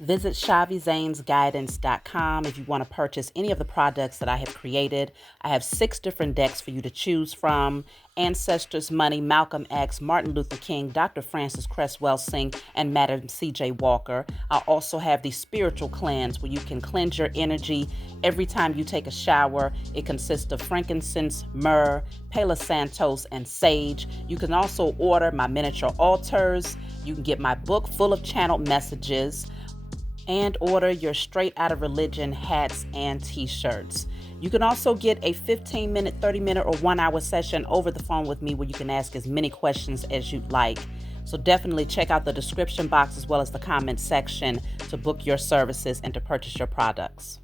Visit ShaviZanesGuidance.com if you want to purchase any of the products that I have created. I have 6 different decks for you to choose from: Ancestors Money, Malcolm X, Martin Luther King, Dr. Francis Cresswell Singh, and Madam C.J. Walker. I also have the Spiritual Cleanse, where you can cleanse your energy every time you take a shower. It consists of frankincense, myrrh, Palo Santos, and sage. You can also order my miniature altars. You can get my book full of channeled messages, and order your Straight Outta Religion hats and t-shirts. You can also get a 15-minute, 30-minute, or 1-hour session over the phone with me where you can ask as many questions as you'd like. So definitely check out the description box as well as the comment section to book your services and to purchase your products.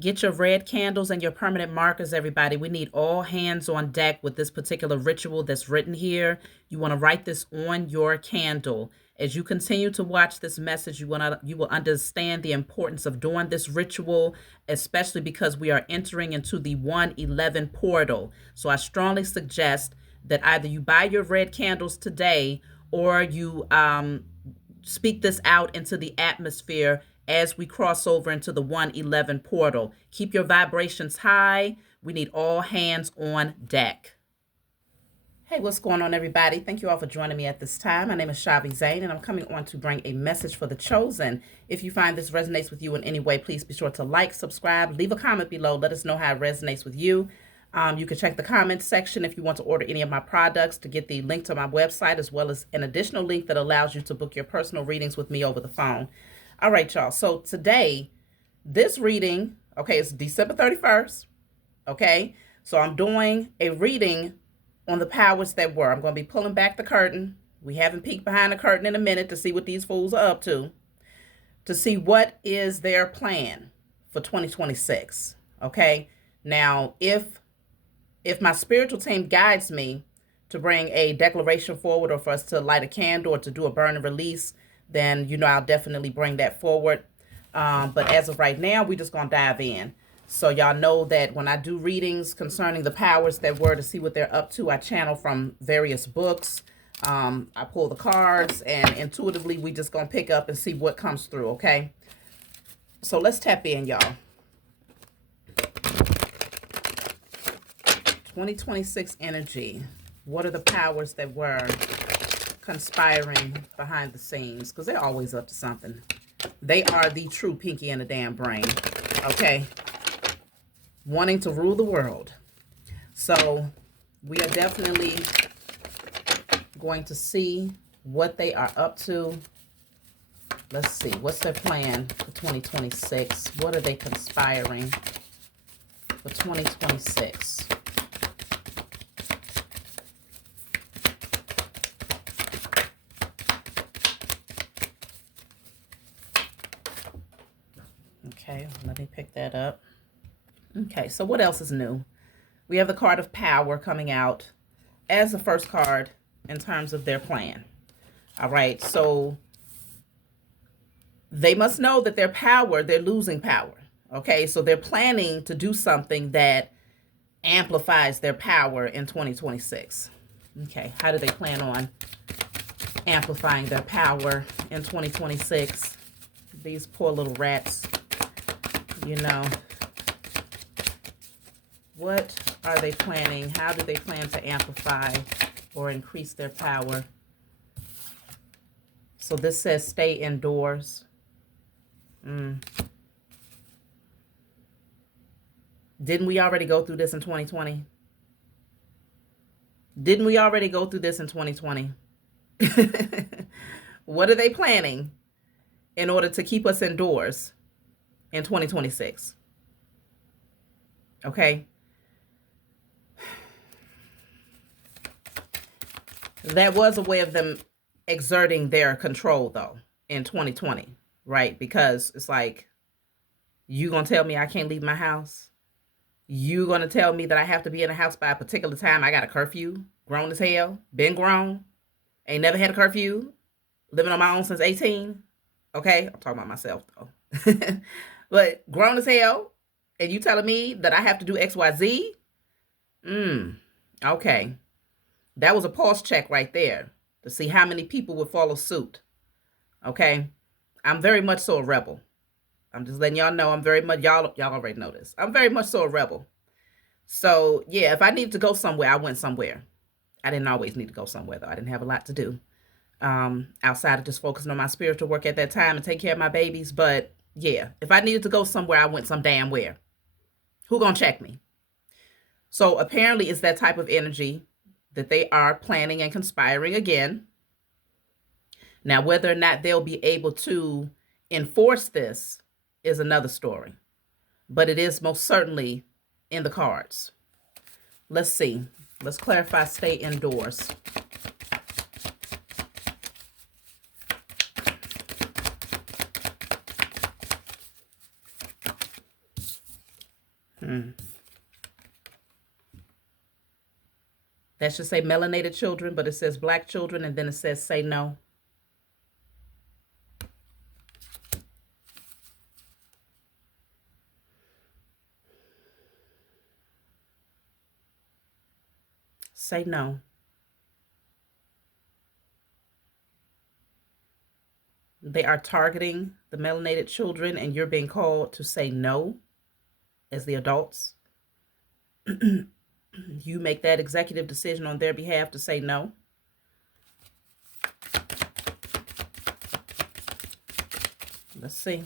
Get your red candles and your permanent markers, everybody. We need all hands on deck with this particular ritual that's written here. You want to write this on your candle. As you continue to watch this message, you will understand the importance of doing this ritual, especially because we are entering into the 111 portal. So I strongly suggest that either you buy your red candles today or you speak this out into the atmosphere as we cross over into the 111 portal. Keep your vibrations high. We need all hands on deck. Hey, what's going on, everybody? Thank you all for joining me at this time. My name is Shavi Zane, and I'm coming on to bring a message for the chosen. If you find this resonates with you in any way, please be sure to like, subscribe, leave a comment below. Let us know how it resonates with you. You can check the comments section if you want to order any of my products to get the link to my website, as well as an additional link that allows you to book your personal readings with me over the phone. All right, y'all. So today, this reading, okay, it's December 31st. Okay, so I'm doing a reading on the powers that were. I'm going to be pulling back the curtain. We haven't peeked behind the curtain in a minute to see what these fools are up to see what is their plan for 2026. Okay, now if my spiritual team guides me to bring a declaration forward, or for us to light a candle or to do a burn and release, then I'll definitely bring that forward. But as of right now, we're just going to dive in. So y'all know that when I do readings concerning the powers that were, to see what they're up to, I channel from various books. I pull the cards, and intuitively we just going to pick up and see what comes through, okay? So let's tap in, y'all. 2026 energy. What are the powers that were conspiring behind the scenes? Because they're always up to something. They are the true pinky in the damn brain, okay? Wanting to rule the world. So we are definitely going to see what they are up to. Let's see. What's their plan for 2026? What are they conspiring for 2026? Okay, let me pick that up. Okay, so what else is new? We have the card of power coming out as the first card in terms of their plan. All right, so they must know that their power, they're losing power. Okay, so they're planning to do something that amplifies their power in 2026. Okay, how do they plan on amplifying their power in 2026? These poor little rats. What are they planning? How do they plan to amplify or increase their power? So this says stay indoors. Didn't we already go through this in 2020? Didn't we already go through this in 2020? What are they planning in order to keep us indoors in 2026? Okay. That was a way of them exerting their control, though, in 2020, right? Because it's like, you gonna tell me I can't leave my house? You gonna tell me that I have to be in the house by a particular time? I got a curfew, grown as hell, been grown, ain't never had a curfew, living on my own since 18. Okay, I'm talking about myself, though. But grown as hell, and you telling me that I have to do X, Y, Z? Okay. That was a pulse check right there. to see how many people would follow suit. Okay? I'm very much so a rebel. I'm just letting y'all know I'm very much, y'all already know this. I'm very much so a rebel. So yeah, if I needed to go somewhere, I went somewhere. I didn't always need to go somewhere though. I didn't have a lot to do outside of just focusing on my spiritual work at that time and take care of my babies. But yeah, if I needed to go somewhere, I went some damn where. Who gonna check me? So apparently it's that type of energy that they are planning and conspiring again. Now, whether or not they'll be able to enforce this is another story, but it is most certainly in the cards. Let's see. Let's clarify stay indoors. That should say melanated children, but it says black children, and then it says say no. Say no. They are targeting the melanated children, and you're being called to say no as the adults. You make that executive decision on their behalf to say no. Let's see.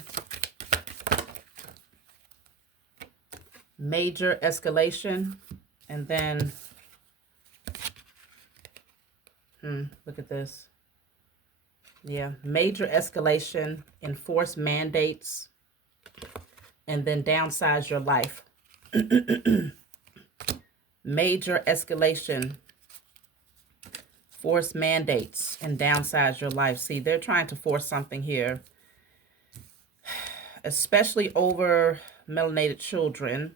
Major escalation. And then, look at this. Yeah, major escalation, enforce mandates, and then downsize your life. Major escalation, force mandates, and downsize your life. See, they're trying to force something here, especially over melanated children.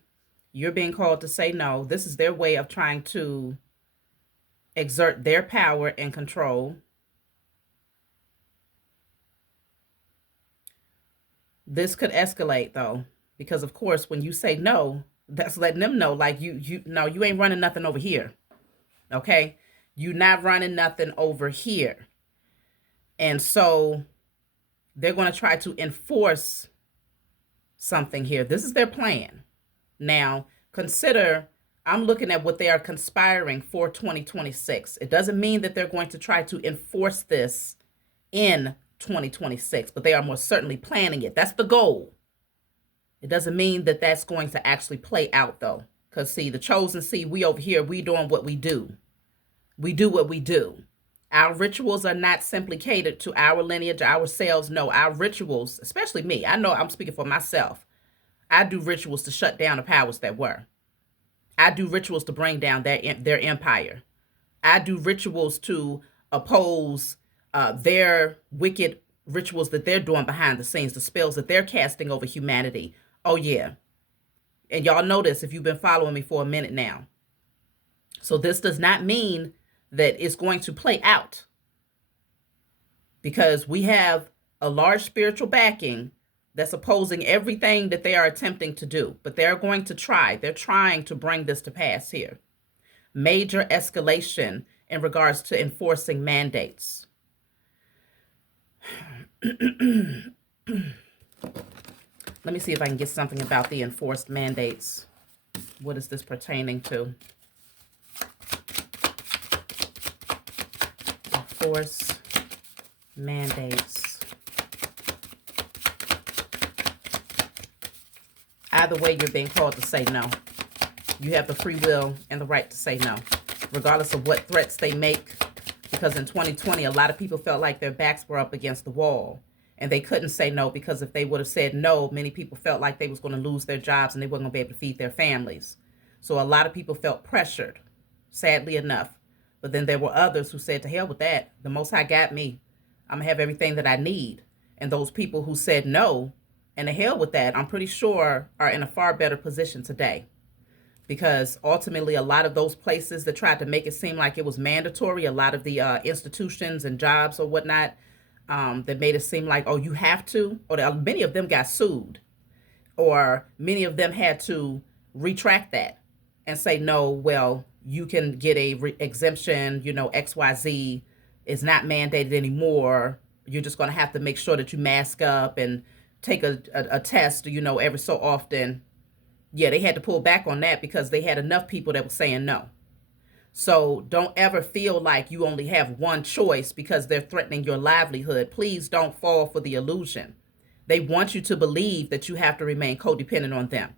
You're being called to say no. This is their way of trying to exert their power and control. This could escalate though, because of course, when you say no, that's letting them know, like, you ain't running nothing over here. Okay? You're not running nothing over here. And so they're going to try to enforce something here. This is their plan. Now, consider, I'm looking at what they are conspiring for 2026. It doesn't mean that they're going to try to enforce this in 2026, but they are most certainly planning it. That's the goal. It doesn't mean that that's going to actually play out, though. Because, see, the chosen seed, we over here, we doing what we do. We do what we do. Our rituals are not simply catered to our lineage, ourselves. No, our rituals, especially me, I know I'm speaking for myself. I do rituals to shut down the powers that were. I do rituals to bring down their empire. I do rituals to oppose their wicked rituals that they're doing behind the scenes, the spells that they're casting over humanity. Oh, yeah. And y'all know this if you've been following me for a minute now. So this does not mean that it's going to play out, because we have a large spiritual backing that's opposing everything that they are attempting to do. But they're going to try. They're trying to bring this to pass here. Major escalation in regards to enforcing mandates. Let me see if I can get something about the enforced mandates. What is this pertaining to? Enforce mandates. Either way, you're being called to say no. You have the free will and the right to say no, regardless of what threats they make. Because in 2020, a lot of people felt like their backs were up against the wall. And they couldn't say no, because if they would have said no, many people felt like they was going to lose their jobs and they weren't going to be able to feed their families. So a lot of people felt pressured, sadly enough. But then there were others who said, to hell with that. The Most High got me. I'm going to have everything that I need. And those people who said no, and to hell with that, I'm pretty sure are in a far better position today. Because ultimately, a lot of those places that tried to make it seem like it was mandatory, a lot of the institutions and jobs or whatnot, that made it seem like, oh, you have to, or many of them got sued, or many of them had to retract that and say, no, well, you can get a exemption, XYZ, It's not mandated anymore. You're just going to have to make sure that you mask up and take a test, every so often. Yeah, they had to pull back on that because they had enough people that were saying no. So don't ever feel like you only have one choice because they're threatening your livelihood. Please don't fall for the illusion. They want you to believe that you have to remain codependent on them.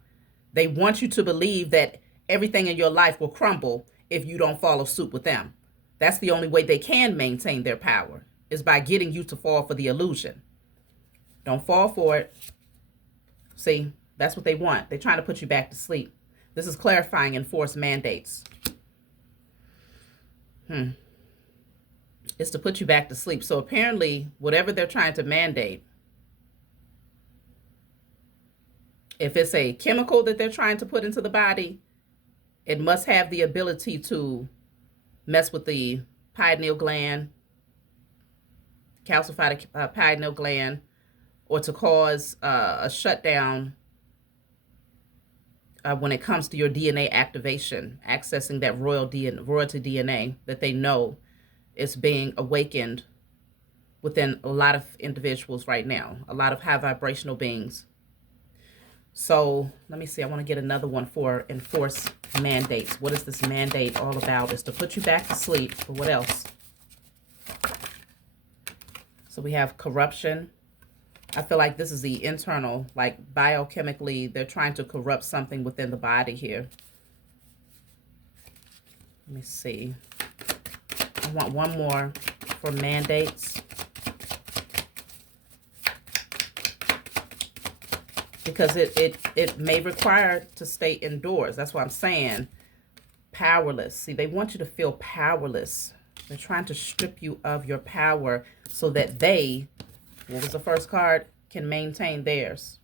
They want you to believe that everything in your life will crumble if you don't follow suit with them. That's the only way they can maintain their power, is by getting you to fall for the illusion. Don't fall for it. See, that's what they want. They're trying to put you back to sleep. This is clarifying enforced mandates. It's to put you back to sleep. So apparently, whatever they're trying to mandate, if it's a chemical that they're trying to put into the body, it must have the ability to mess with the pineal gland, calcify the pineal gland, or to cause a shutdown when it comes to your DNA activation, accessing that royalty DNA that they know is being awakened within a lot of individuals right now, a lot of high vibrational beings. So let me see. I want to get another one for enforced mandates. What is this mandate all about? It's to put you back to sleep. But what else? So we have corruption. I feel like this is the internal, like biochemically, they're trying to corrupt something within the body here. Let me see. I want one more for mandates. Because it may require to stay indoors. That's what I'm saying. Powerless. See, they want you to feel powerless. They're trying to strip you of your power so that they, what was the first card, can maintain theirs.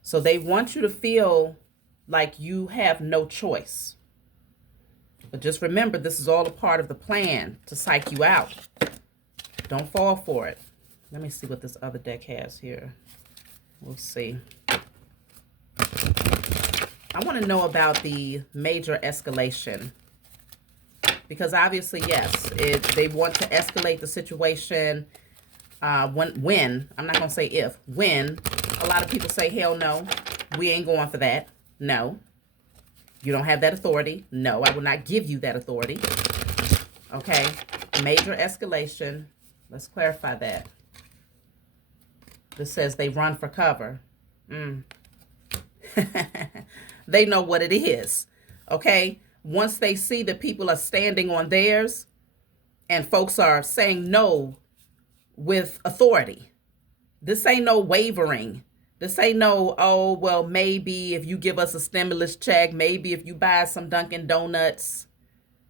So they want you to feel like you have no choice. But just remember, this is all a part of the plan to psych you out. Don't fall for it. Let me see what this other deck has here. We'll see. I want to know about the major escalation. Because obviously, yes, they want to escalate the situation when, I'm not going to say if, when a lot of people say, hell no, we ain't going for that. No. You don't have that authority. No, I will not give you that authority. Okay. Major escalation. Let's clarify that. This says they run for cover. They know what it is. Okay. Once they see that people are standing on theirs and folks are saying no with authority. This ain't no wavering. This ain't no, oh, well, maybe if you give us a stimulus check, maybe if you buy some Dunkin' Donuts,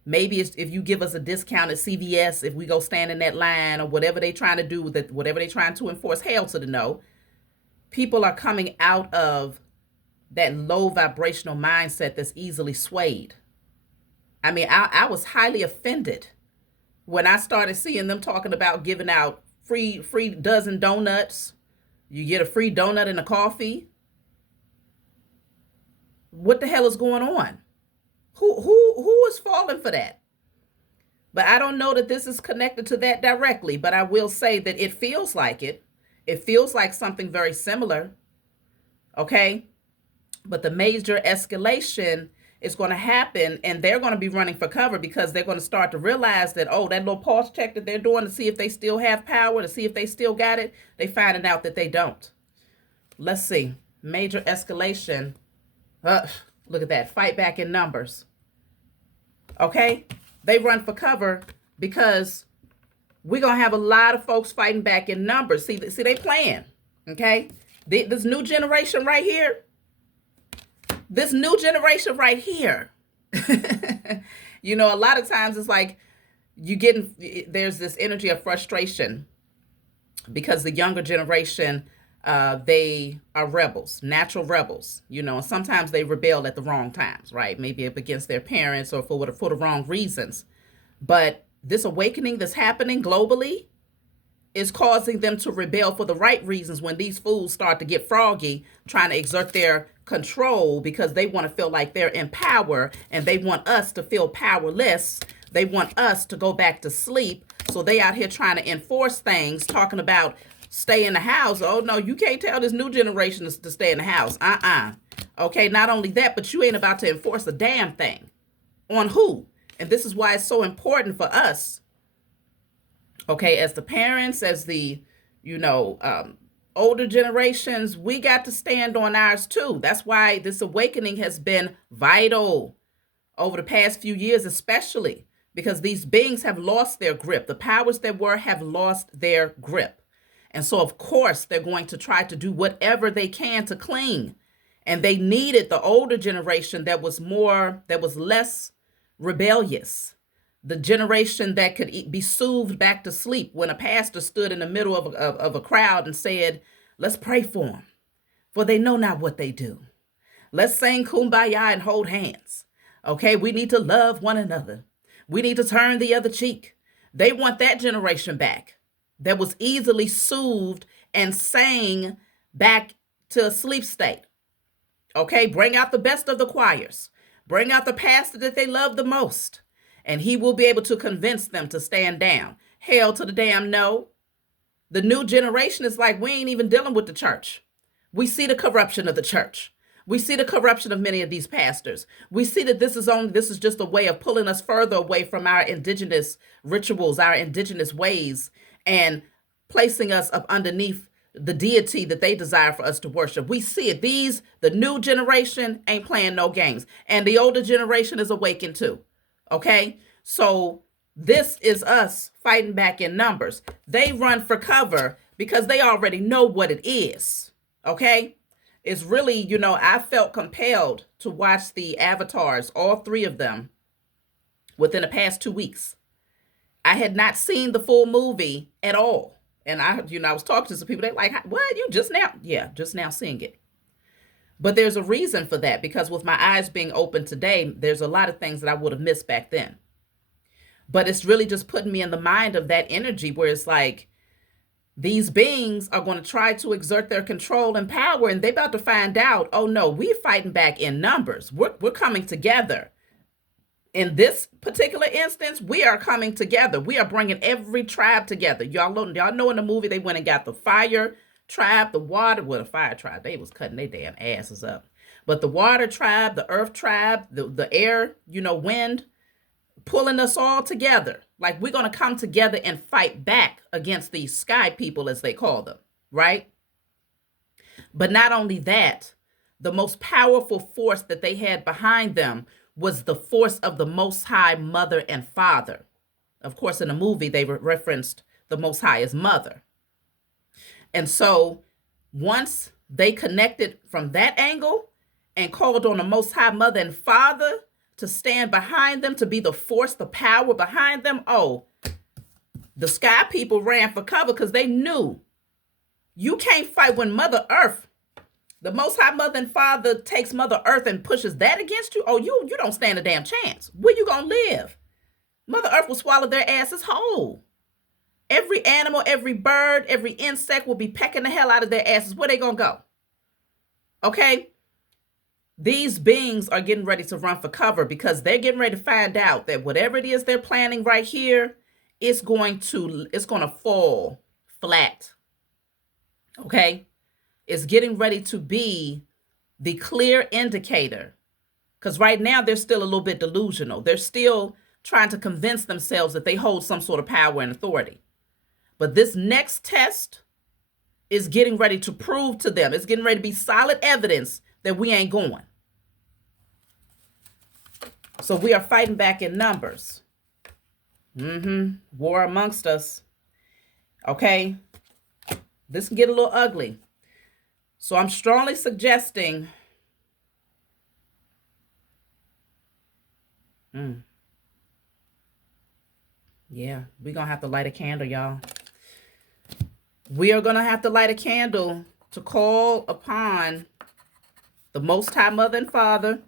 maybe if you give us a discount at CVS, if we go stand in that line, or whatever they trying to do with it, whatever they trying to enforce, hell to the no. People are coming out of that low vibrational mindset that's easily swayed. I mean, I was highly offended when I started seeing them talking about giving out free dozen donuts. You get a free donut and a coffee. What the hell is going on? Who is falling for that? But I don't know that this is connected to that directly, but I will say that it feels like it. It feels like something very similar. Okay? But the major escalation is going to happen, and they're going to be running for cover because they're going to start to realize that, oh, that little pulse check that they're doing to see if they still have power, to see if they still got it, they finding out that they don't. Let's see. Major escalation. Look at that. Fight back in numbers. Okay? They run for cover because we're going to have a lot of folks fighting back in numbers. See, they playing. Okay? This new generation right here, this new generation right here, you know, a lot of times it's like there's this energy of frustration because the younger generation, they are rebels, natural rebels, you know, and sometimes they rebel at the wrong times, right? Maybe up against their parents or for the wrong reasons. But this awakening that's happening globally is causing them to rebel for the right reasons when these fools start to get froggy, trying to exert their control because they want to feel like they're in power and they want us to feel powerless They want us to go back to sleep. So they out here trying to enforce things, talking about stay in the house. Oh, no, you can't tell this new generation to stay in the house. Okay, not only that, but you ain't about to enforce a damn thing. On who? And this is why it's so important for us, okay, as the parents, as the, older generations, we got to stand on ours too. That's why this awakening has been vital over the past few years, especially because these beings have lost their grip. The powers that were have lost their grip. And so, of course, they're going to try to do whatever they can to cling. And they needed the older generation that was less rebellious. The generation that could be soothed back to sleep when a pastor stood in the middle of a crowd and said, let's pray for them, for they know not what they do. Let's sing kumbaya and hold hands. Okay, we need to love one another. We need to turn the other cheek. They want that generation back that was easily soothed and sang back to a sleep state. Okay, bring out the best of the choirs. Bring out the pastor that they love the most, and he will be able to convince them to stand down. Hell to the damn no. The new generation is like, we ain't even dealing with the church. We see the corruption of the church. We see the corruption of many of these pastors. We see that this is just a way of pulling us further away from our indigenous rituals, our indigenous ways, and placing us up underneath the deity that they desire for us to worship. We see it. The new generation ain't playing no games. And the older generation is awakened too. Okay? So this is us fighting back in numbers. They run for cover because they already know what it is. Okay? It's really, I felt compelled to watch the avatars, all three of them, within the past 2 weeks. I had not seen the full movie at all. And I was talking to some people, they're like, what, you just now? Yeah, just now seeing it. But there's a reason for that, because with my eyes being open today, there's a lot of things that I would have missed back then. But it's really just putting me in the mind of that energy where it's like, these beings are going to try to exert their control and power, and they're about to find out, oh no, we're fighting back in numbers. We're coming together. In this particular instance, we are coming together. We are bringing every tribe together. Y'all know in the movie they went and got the fire tribe, the fire tribe, they was cutting their damn asses up. But the water tribe, the earth tribe, the air, wind, pulling us all together. Like, we're going to come together and fight back against these sky people, as they call them, right? But not only that, the most powerful force that they had behind them was the force of the Most High Mother and Father. Of course, in the movie, they referenced the Most High as Mother. And so once they connected from that angle and called on the Most High Mother and Father to stand behind them, to be the force, the power behind them, the sky people ran for cover because they knew you can't fight when Mother Earth, the Most High Mother and Father, takes Mother Earth and pushes that against you. Oh, you don't stand a damn chance. Where you gonna live? Mother Earth will swallow their asses whole. Every animal, every bird, every insect will be pecking the hell out of their asses. Where they gonna go? Okay? These beings are getting ready to run for cover because they're getting ready to find out that whatever it is they're planning right here, it's going to fall flat. Okay? It's getting ready to be the clear indicator. Because right now they're still a little bit delusional. They're still trying to convince themselves that they hold some sort of power and authority. But this next test is getting ready to prove to them. It's getting ready to be solid evidence that we ain't going. So we are fighting back in numbers. War amongst us. Okay? This can get a little ugly. So I'm strongly suggesting yeah, we're going to have to light a candle, y'all. We are going to have to light a candle to call upon the Most High Mother and Father,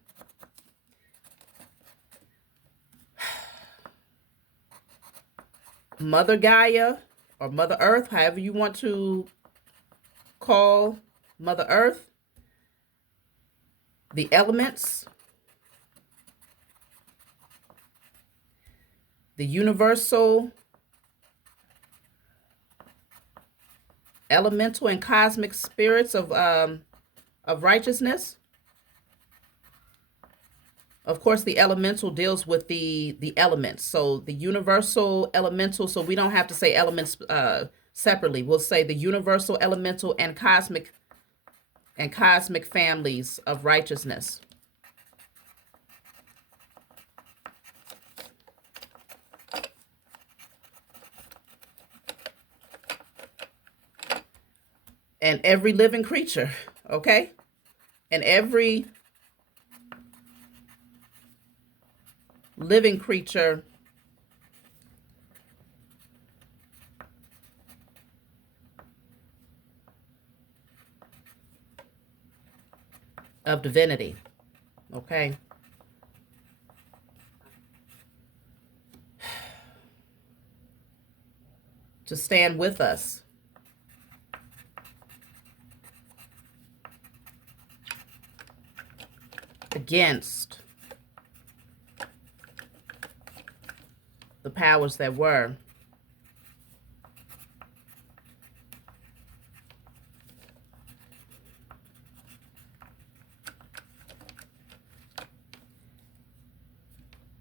Mother Gaia, or Mother Earth, however you want to call Mother Earth, the elements, the universal, elemental, and cosmic spirits of righteousness. Of course, the elemental deals with the elements. So the universal elemental, so we don't have to say elements separately. We'll say the universal elemental and cosmic families of righteousness. And every living creature, okay? And every living creature of divinity, okay? To stand with us. Against the powers that were.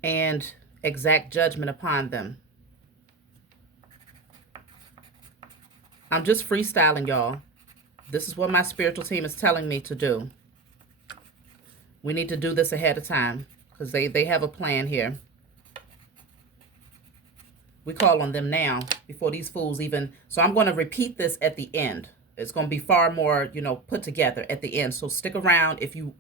And exact judgment upon them. I'm just freestyling, y'all. This is what my spiritual team is telling me to do. We need to do this ahead of time because they have a plan here. We call on them now before these fools even. So I'm going to repeat this at the end. It's going to be far more, put together at the end. So stick around if you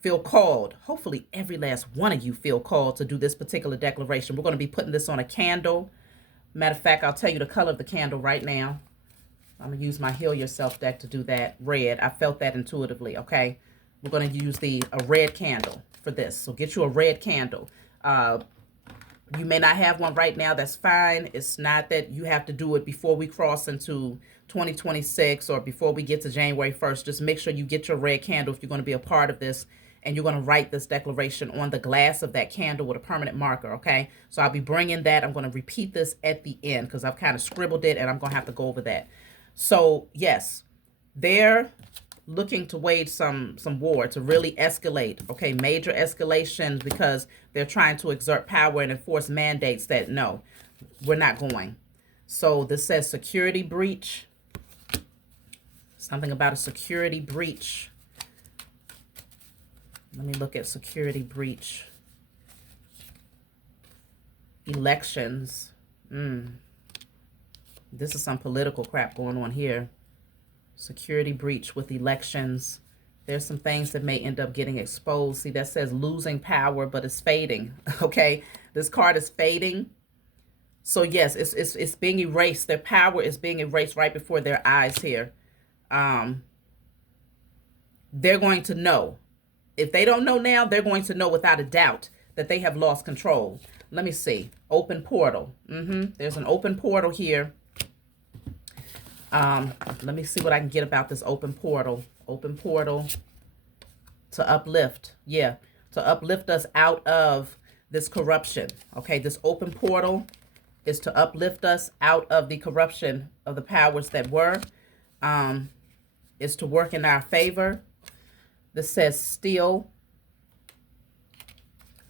feel called. Hopefully every last one of you feel called to do this particular declaration. We're going to be putting this on a candle. Matter of fact, I'll tell you the color of the candle right now. I'm going to use my Heal Yourself deck to do that. Red. I felt that intuitively, okay? We're going to use a red candle for this. So get you a red candle. You may not have one right now. That's fine. It's not that you have to do it before we cross into 2026 or before we get to January 1st. Just make sure you get your red candle if you're going to be a part of this. And you're going to write this declaration on the glass of that candle with a permanent marker, okay? So I'll be bringing that. I'm going to repeat this at the end because I've kind of scribbled it and I'm going to have to go over that. So, yes, they're looking to wage some war, to really escalate, okay, major escalations, because they're trying to exert power and enforce mandates that, no, we're not going. So this says security breach. Something about a security breach. Let me look at security breach. Elections. This is some political crap going on here. Security breach with elections. There's some things that may end up getting exposed. See, that says losing power, but it's fading. Okay, this card is fading. So yes, it's being erased. Their power is being erased right before their eyes here. They're going to know. If they don't know now, they're going to know without a doubt that they have lost control. Let me see. Open portal. There's an open portal here. Let me see what I can get about this open portal. Open portal to uplift. Yeah, to uplift us out of this corruption. Okay, this open portal is to uplift us out of the corruption of the powers that were. Is to work in our favor. This says steal.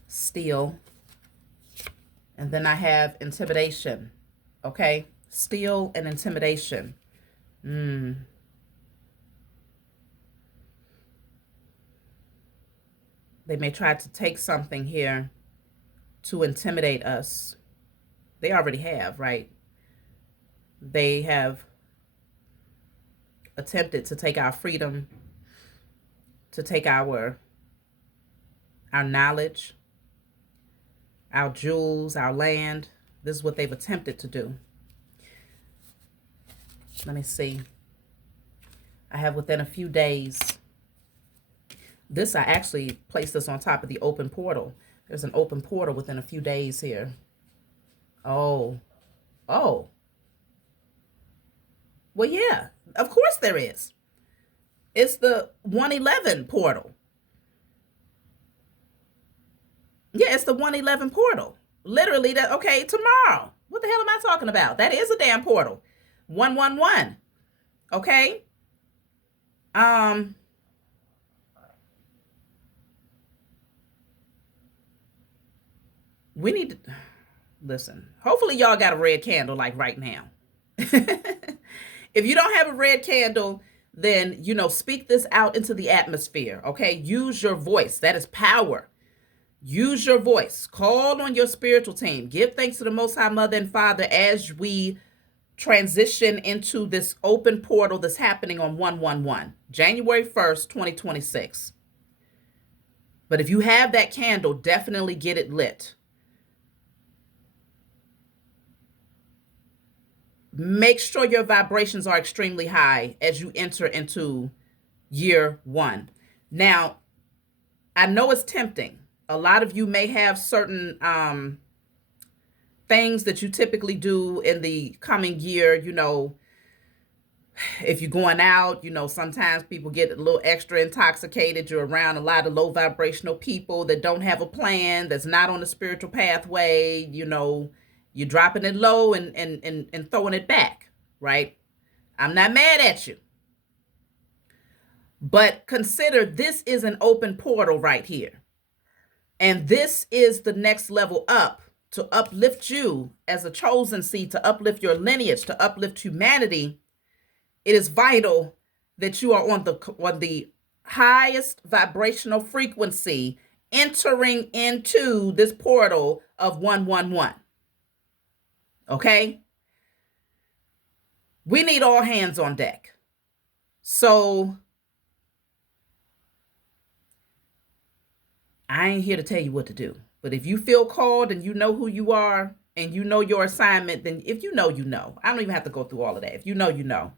Steal. And then I have intimidation. Okay, steal and intimidation. They may try to take something here to intimidate us. They already have, right? They have attempted to take our freedom, to take our knowledge, our jewels, our land. This is what they've attempted to do. Let me see. I have within a few days. This, I actually placed this on top of the open portal. There's an open portal within a few days here. Oh. Well, yeah, of course there is. It's the 111 portal. Yeah, it's the 111 portal. Literally, that okay, tomorrow. What the hell am I talking about? That is a damn portal. 111. Okay? Um, we need to listen. Hopefully y'all got a red candle like right now. If you don't have a red candle, then speak this out into the atmosphere, okay? Use your voice. That is power. Use your voice. Call on your spiritual team. Give thanks to the Most High Mother and Father as we transition into this open portal that's happening on 111, January 1st, 2026. But if you have that candle, definitely get it lit. Make sure your vibrations are extremely high as you enter into year one. Now, I know it's tempting. A lot of you may have certain things that you typically do in the coming year. If you're going out, sometimes people get a little extra intoxicated. You're around a lot of low vibrational people that don't have a plan, that's not on the spiritual pathway. You're dropping it low and throwing it back, right? I'm not mad at you. But consider this is an open portal right here. And this is the next level up to uplift you as a chosen seed, to uplift your lineage, to uplift humanity. It is vital that you are on the highest vibrational frequency entering into this portal of 111. Okay? We need all hands on deck. So I ain't here to tell you what to do. But if you feel called and you know who you are and you know your assignment, then if you know, you know. I don't even have to go through all of that. If you know, you know.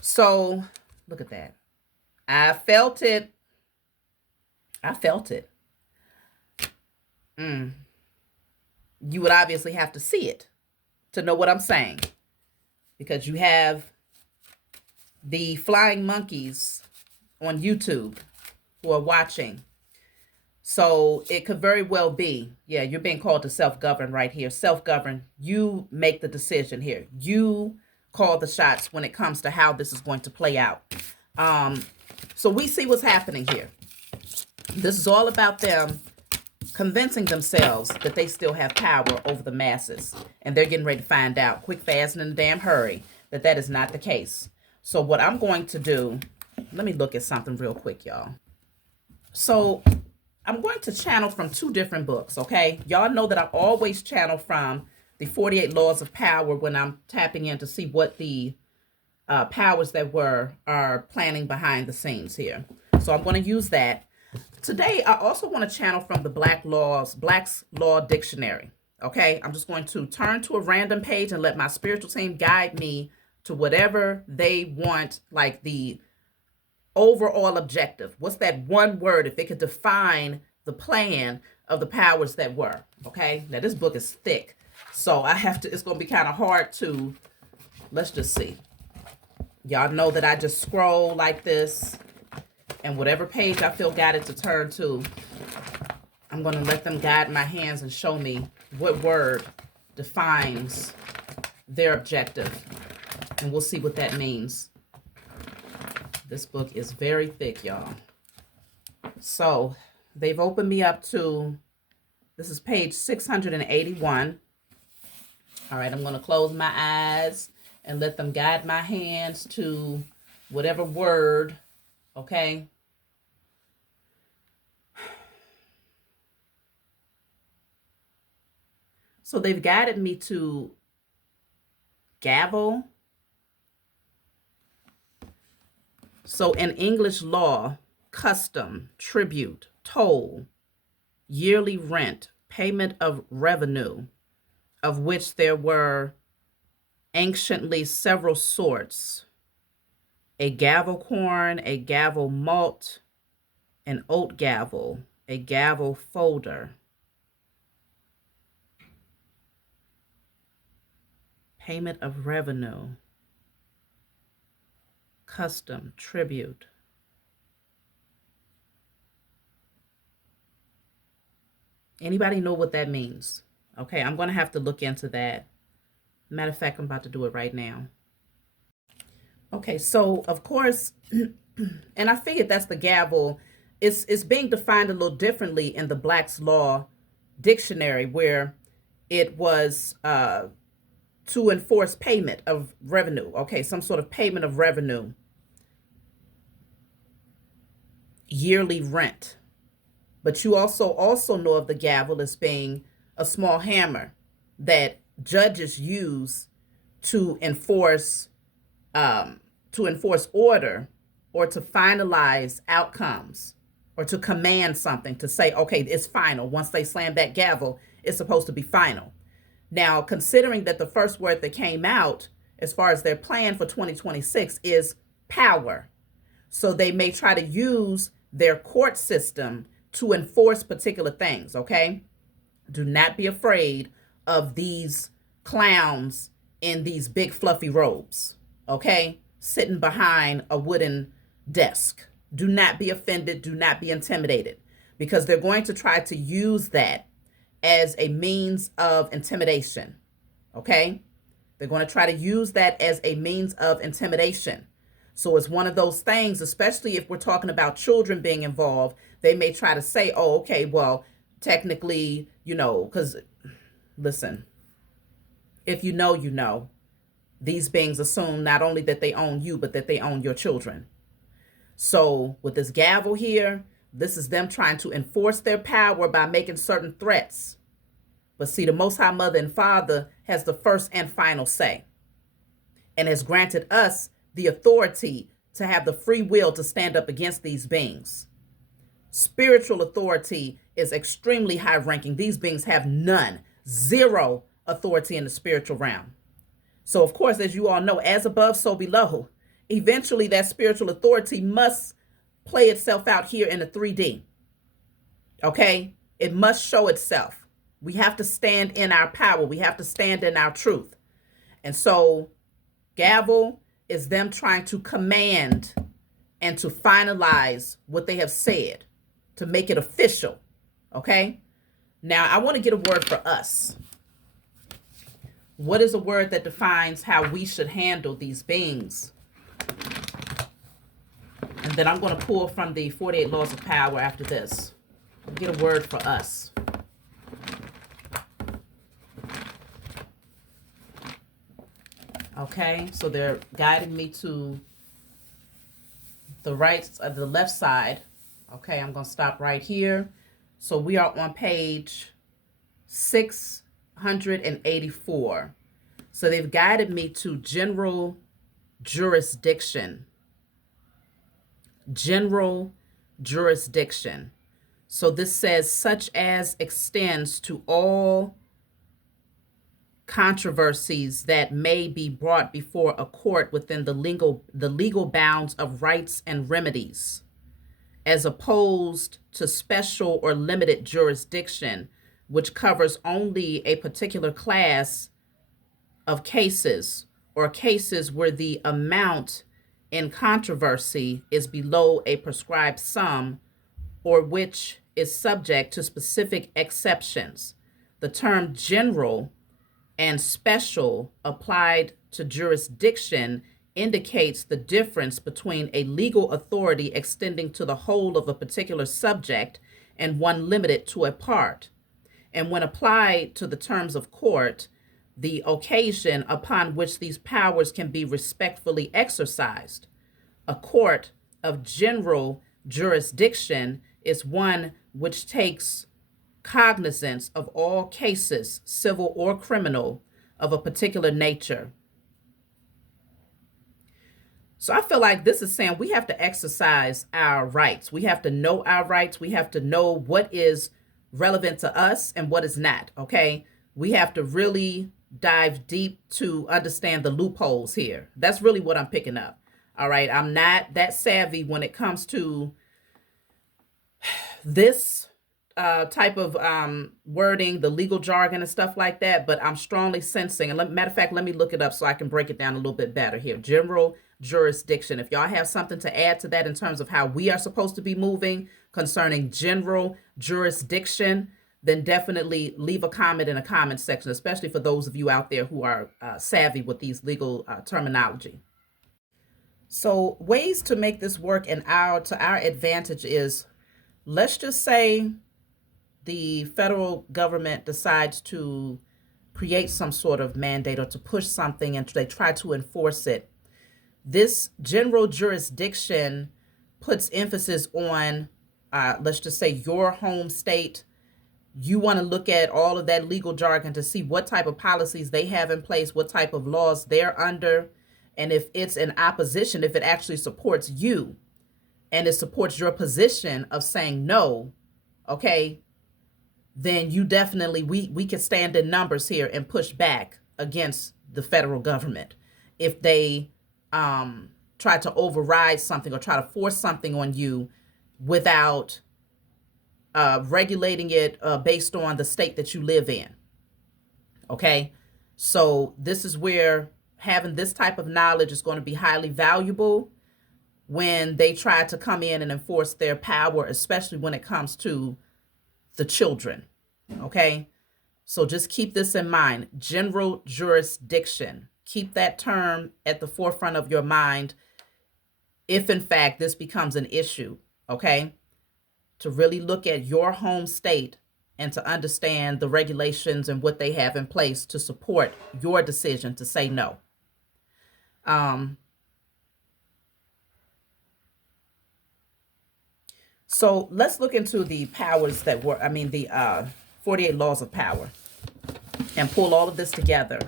So look at that. I felt it. I felt it. You would obviously have to see it to know what I'm saying, because you have the flying monkeys on YouTube who are watching. So it could very well be, yeah, you're being called to self-govern right here. Self-govern. You make the decision here. You call the shots when it comes to how this is going to play out. So we see what's happening here. This is all about them convincing themselves that they still have power over the masses. And they're getting ready to find out, quick, fast, and in a damn hurry, that that is not the case. So what I'm going to do, let me look at something real quick, y'all. So I'm going to channel from two different books, okay? Y'all know that I always channel from the 48 Laws of Power when I'm tapping in to see what the powers that are planning behind the scenes here. So I'm going to use that. Today, I also want to channel from the Black's Law Dictionary, okay? I'm just going to turn to a random page and let my spiritual team guide me to whatever they want, like the overall objective. What's that one word, if it could define the plan of the powers that were, okay? Now, this book is thick, so it's going to be kind of hard to, let's just see. Y'all know that I just scroll like this, and whatever page I feel guided to turn to, I'm going to let them guide my hands and show me what word defines their objective, and we'll see what that means. This book is very thick, y'all. So they've opened me up to, this is page 681. All right, I'm going to close my eyes and let them guide my hands to whatever word, okay? So they've guided me to gavel. So in English law, custom, tribute, toll, yearly rent, payment of revenue, of which there were anciently several sorts: a gavel corn, a gavel malt, an oat gavel, a gavel folder, payment of revenue, custom, tribute. Anybody know what that means? Okay, I'm going to have to look into that. Matter of fact, I'm about to do it right now. Okay, so of course, and I figured that's the gavel. It's being defined a little differently in the Black's Law Dictionary, where it was to enforce payment of revenue. Okay, some sort of payment of revenue, yearly rent. But you also know of the gavel as being a small hammer that judges use to enforce order, or to finalize outcomes, or to command something, to say, okay, it's final. Once they slam that gavel, it's supposed to be final. Now, considering that the first word that came out as far as their plan for 2026 is power, so they may try to use their court system to enforce particular things, okay? Do not be afraid of these clowns in these big fluffy robes, okay? Sitting behind a wooden desk. Do not be offended. Do not be intimidated, because they're going to try to use that as a means of intimidation, okay? They're going to try to use that as a means of intimidation. So it's one of those things, especially if we're talking about children being involved, they may try to say, oh, okay, well, technically, because listen, if you know, these beings assume not only that they own you, but that they own your children. So with this gavel here, this is them trying to enforce their power by making certain threats. But see, the Most High Mother and Father has the first and final say, and has granted us the authority to have the free will to stand up against these beings. Spiritual authority is extremely high ranking. These beings have none, zero authority in the spiritual realm. So, of course, as you all know, as above, so below, eventually that spiritual authority must play itself out here in the 3D. Okay? It must show itself. We have to stand in our power. We have to stand in our truth. And so, gavel is them trying to command and to finalize what they have said, to make it official. Okay? Now, I want to get a word for us. What is a word that defines how we should handle these beings? And then I'm going to pull from the 48 Laws of Power after this. Get a word for us. Okay, so they're guiding me to the the left side. Okay, I'm going to stop right here. So we are on page 684. So they've guided me to general jurisdiction. General jurisdiction. So this says, such as extends to all controversies that may be brought before a court within the legal bounds of rights and remedies, as opposed to special or limited jurisdiction, which covers only a particular class of cases, or cases where the amount in controversy is below a prescribed sum, or which is subject to specific exceptions. The term general and special applied to jurisdiction indicates the difference between a legal authority extending to the whole of a particular subject and one limited to a part. And when applied to the terms of court, the occasion upon which these powers can be respectfully exercised. A court of general jurisdiction is one which takes cognizance of all cases, civil or criminal, of a particular nature. So I feel like this is saying we have to exercise our rights. We have to know our rights. We have to know what is relevant to us and what is not, okay? We have to really dive deep to understand the loopholes here. That's really what I'm picking up, all right? I'm not that savvy when it comes to this type of wording, the legal jargon and stuff like that, but I'm strongly sensing, and matter of fact, let me look it up so I can break it down a little bit better here. General jurisdiction. If y'all have something to add to that in terms of how we are supposed to be moving concerning general jurisdiction, then definitely leave a comment in a comment section, especially for those of you out there who are savvy with these legal terminology. So ways to make this work to our advantage is, let's just say the federal government decides to create some sort of mandate or to push something and they try to enforce it. This general jurisdiction puts emphasis on, let's just say, your home state. You want to look at all of that legal jargon to see what type of policies they have in place, what type of laws they're under, and if it's in opposition, if it actually supports you and it supports your position of saying no, okay, then you definitely, we can stand in numbers here and push back against the federal government if they try to override something or try to force something on you without regulating it based on the state that you live in. Okay, so this is where having this type of knowledge is going to be highly valuable when they try to come in and enforce their power, especially when it comes to the children. Okay, so just keep this in mind. General jurisdiction. Keep that term at the forefront of your mind if in fact this becomes an issue. Okay, to really look at your home state and to understand the regulations and what they have in place to support your decision to say no. So let's look into the powers that were, the 48 laws of power, and pull all of this together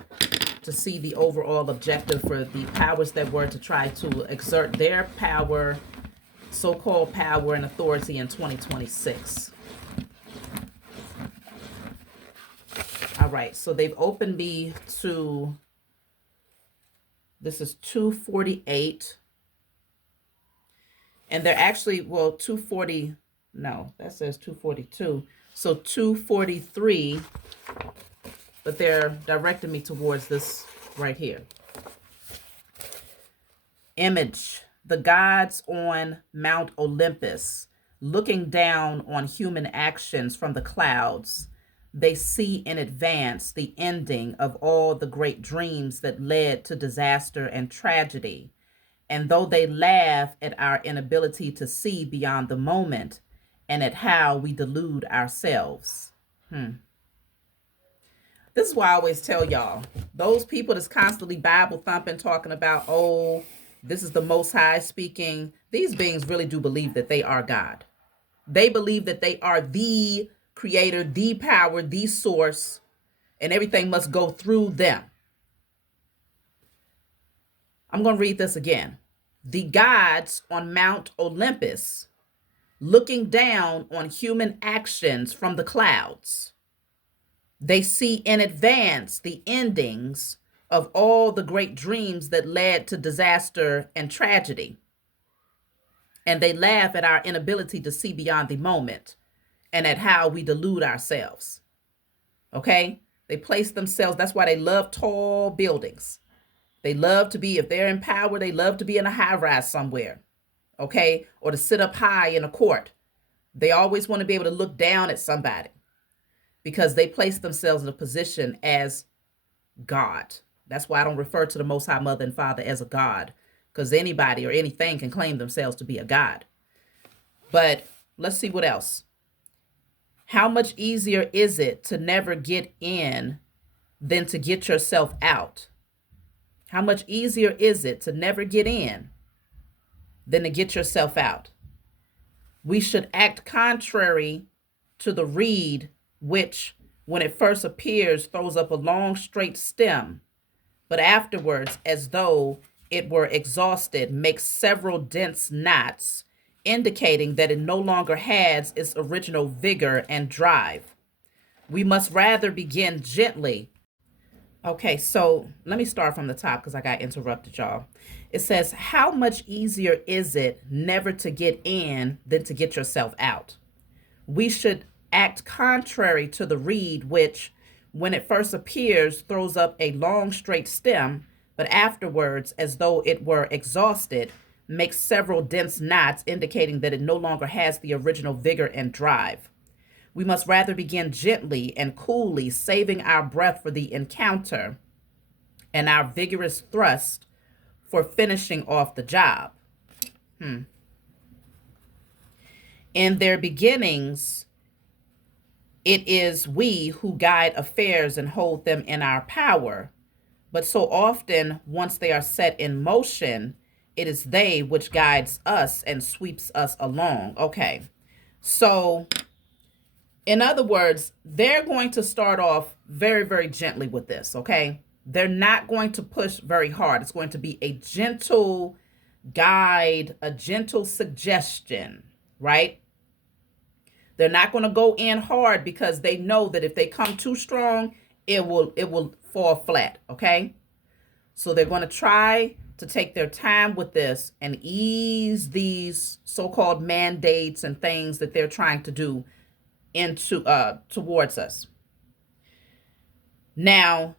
to see the overall objective for the powers that were to try to exert their power, so-called power and authority in 2026. All right, so they've opened me to, this is 248. And they're actually, well, 240, no, that says 242. So 243, but they're directing me towards this right here. Image, the gods on Mount Olympus, looking down on human actions from the clouds. They see in advance the ending of all the great dreams that led to disaster and tragedy. And though they laugh at our inability to see beyond the moment and at how we delude ourselves. This is why I always tell y'all, those people that's constantly Bible thumping, talking about, oh, this is the Most High speaking. These beings really do believe that they are God. They believe that they are the creator, the power, the source, and everything must go through them. I'm going to read this again. The gods on Mount Olympus, looking down on human actions from the clouds. They see in advance the endings of all the great dreams that led to disaster and tragedy. And they laugh at our inability to see beyond the moment and at how we delude ourselves. Okay? They place themselves, that's why they love tall buildings. They love to be, if they're in power, they love to be in a high rise somewhere, okay? Or to sit up high in a court. They always want to be able to look down at somebody because they place themselves in a position as God. That's why I don't refer to the Most High Mother and Father as a God, because anybody or anything can claim themselves to be a God. But let's see what else. How much easier is it to never get in than to get yourself out? How much easier is it to never get in than to get yourself out? We should act contrary to the reed, which, when it first appears, throws up a long straight stem, but afterwards, as though it were exhausted, makes several dense knots, indicating that it no longer has its original vigor and drive. We must rather begin gently. Okay, so let me start from the top because I got interrupted, y'all. It says, how much easier is it never to get in than to get yourself out? We should act contrary to the reed, which, when it first appears, throws up a long straight stem, but afterwards, as though it were exhausted, makes several dense knots, indicating that it no longer has the original vigor and drive. We must rather begin gently and coolly, saving our breath for the encounter and our vigorous thrust for finishing off the job. In their beginnings, it is we who guide affairs and hold them in our power. But so often, once they are set in motion, it is they which guides us and sweeps us along. Okay. So, in other words, they're going to start off very, very gently with this. Okay. They're not going to push very hard. It's going to be a gentle guide, a gentle suggestion, right? They're not going to go in hard because they know that if they come too strong, it will fall flat, okay? So they're going to try to take their time with this and ease these so-called mandates and things that they're trying to do into towards us. Now,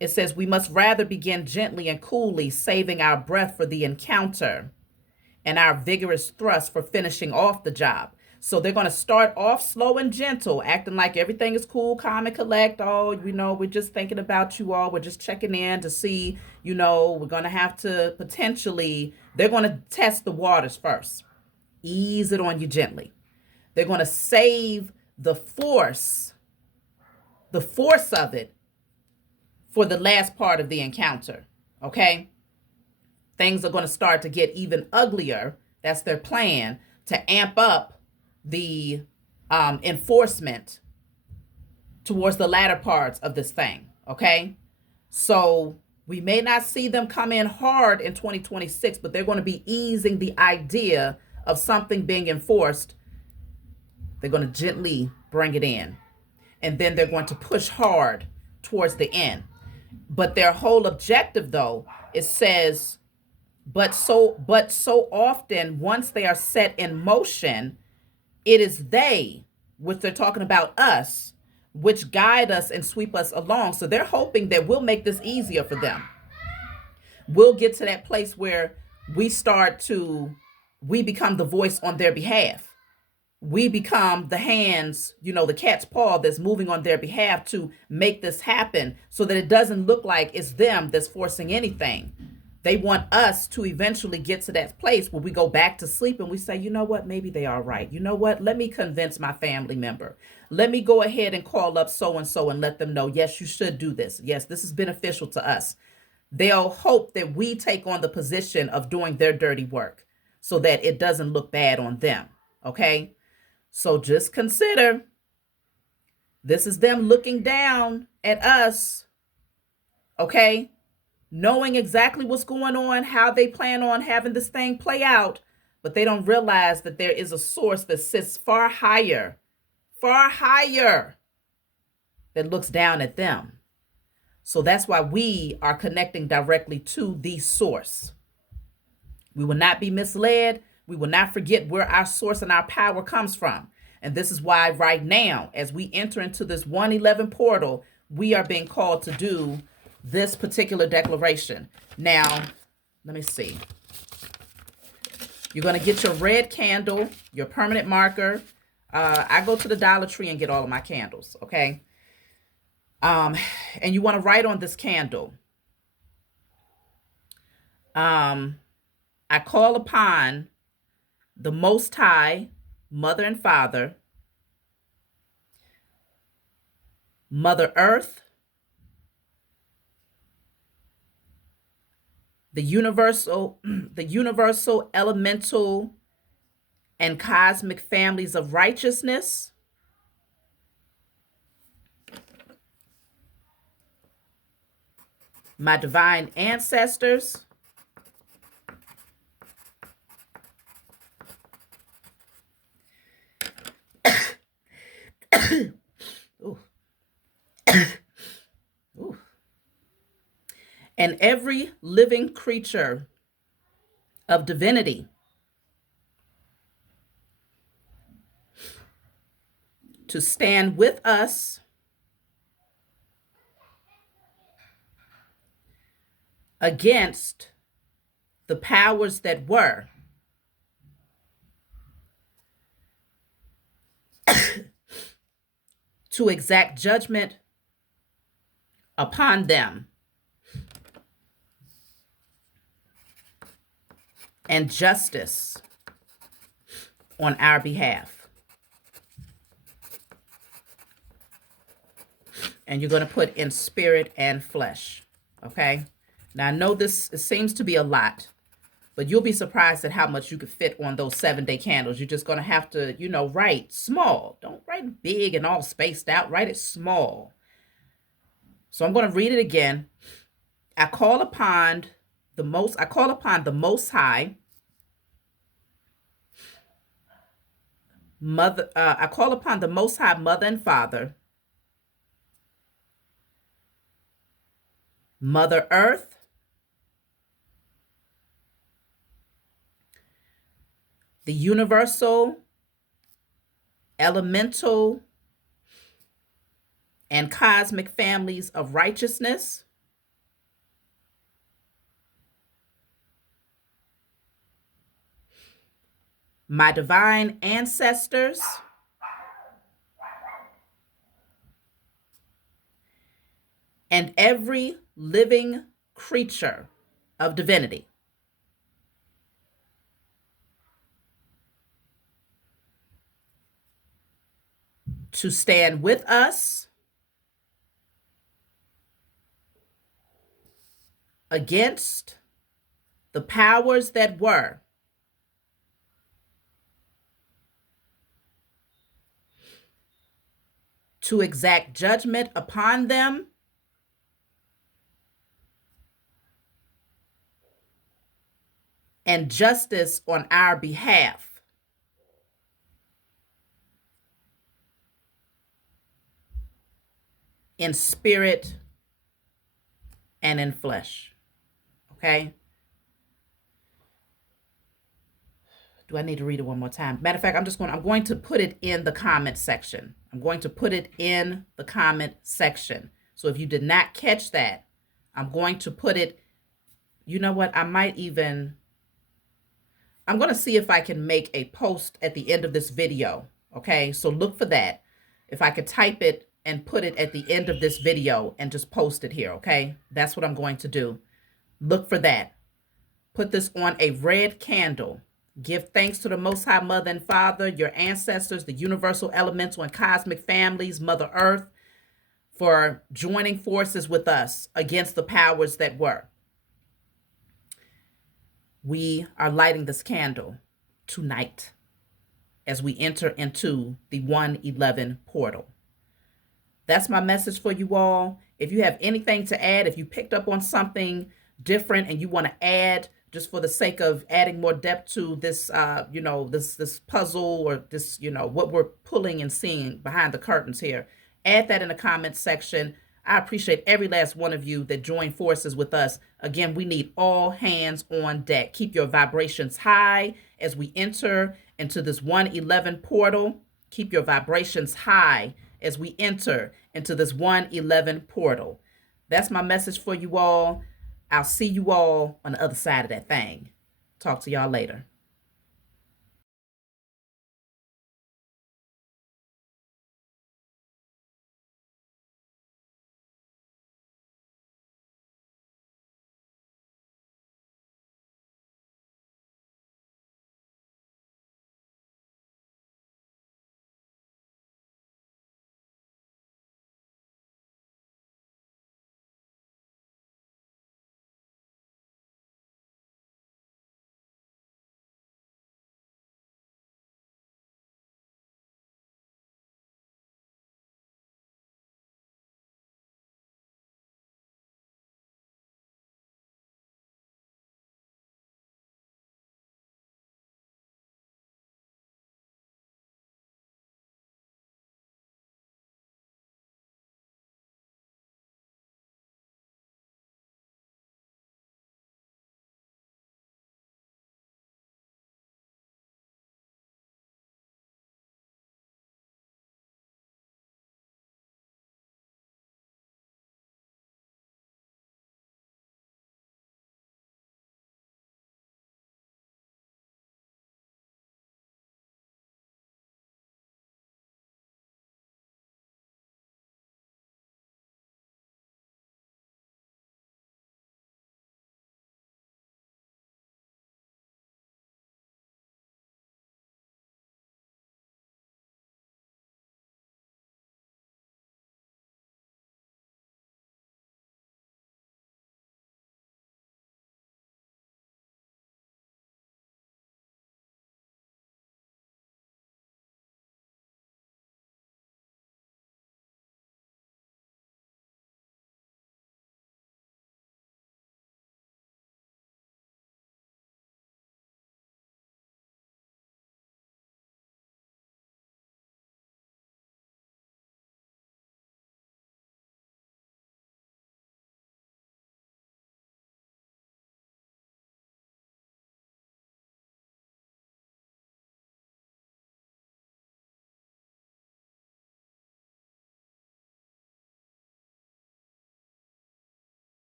it says we must rather begin gently and coolly, saving our breath for the encounter and our vigorous thrust for finishing off the job. So they're going to start off slow and gentle, acting like everything is cool, calm, and collect. Oh, we're just thinking about you all. We're just checking in to see, we're going to have to potentially, they're going to test the waters first. Ease it on you gently. They're going to save the force of it for the last part of the encounter, okay? Things are going to start to get even uglier. That's their plan, to amp up the enforcement towards the latter parts of this thing, okay? So we may not see them come in hard in 2026, but they're going to be easing the idea of something being enforced. They're going to gently bring it in, and then they're going to push hard towards the end. But their whole objective, though, it says, but so often, once they are set in motion, it is they, which they're talking about us, which guide us and sweep us along. So they're hoping that we'll make this easier for them. We'll get to that place where we become the voice on their behalf. We become the hands, the cat's paw that's moving on their behalf to make this happen, so that it doesn't look like it's them that's forcing anything. They want us to eventually get to that place where we go back to sleep and we say, you know what, maybe they are right. You know what, let me convince my family member. Let me go ahead and call up so-and-so and let them know, yes, you should do this. Yes, this is beneficial to us. They'll hope that we take on the position of doing their dirty work so that it doesn't look bad on them, okay? So just consider, this is them looking down at us, okay? Knowing exactly what's going on, how they plan on having this thing play out, but they don't realize that there is a source that sits far higher, that looks down at them. So that's why we are connecting directly to the source. We will not be misled. We will not forget where our source and our power comes from. And this is why right now, as we enter into this 111 portal, we are being called to do this particular declaration. Now, let me see. You're going to get your red candle, your permanent marker. I go to the Dollar Tree and get all of my candles, okay? And you want to write on this candle. I call upon the Most High, Mother and Father, Mother Earth, the universal elemental and cosmic families of righteousness, my divine ancestors, Ooh. Ooh. And every living creature of divinity to stand with us against the powers that were, to exact judgment upon them and justice on our behalf. And you're going to put in spirit and flesh. Okay. Now, I know this seems to be a lot, but you'll be surprised at how much you could fit on those 7-day candles. You're just going to have to, write small. Don't write big and all spaced out. Write it small. So I'm going to read it again. I call upon the Most High, Mother. I call upon the Most High, Mother and Father, Mother Earth, the universal, elemental, and cosmic families of righteousness, my divine ancestors, and every living creature of divinity. To stand with us against the powers that were, to exact judgment upon them and justice on our behalf. In spirit and in flesh. Okay? Do I need to read it one more time? Matter of fact, I'm going to put it in the comment section. I'm going to put it in the comment section. So if you did not catch that, I'm going to put it, you know what? I'm going to see if I can make a post at the end of this video. Okay, so look for that. If I could type it and put it at the end of this video and just post it here, okay? That's what I'm going to do. Look for that. Put this on a red candle. Give thanks to the Most High Mother and Father, your ancestors, the universal, elemental, and cosmic families, Mother Earth, for joining forces with us against the powers that were. We are lighting this candle tonight as we enter into the 111 portal. That's my message for you all. If you have anything to add, if you picked up on something different and you want to add, just for the sake of adding more depth to this, this puzzle, or this, what we're pulling and seeing behind the curtains here, add that in the comments section. I appreciate every last one of you that join forces with us. Again, we need all hands on deck. Keep your vibrations high as we enter into this 111 portal. Keep your vibrations high as we enter into this 111 portal. That's my message for you all. I'll see you all on the other side of that thing. Talk to y'all later.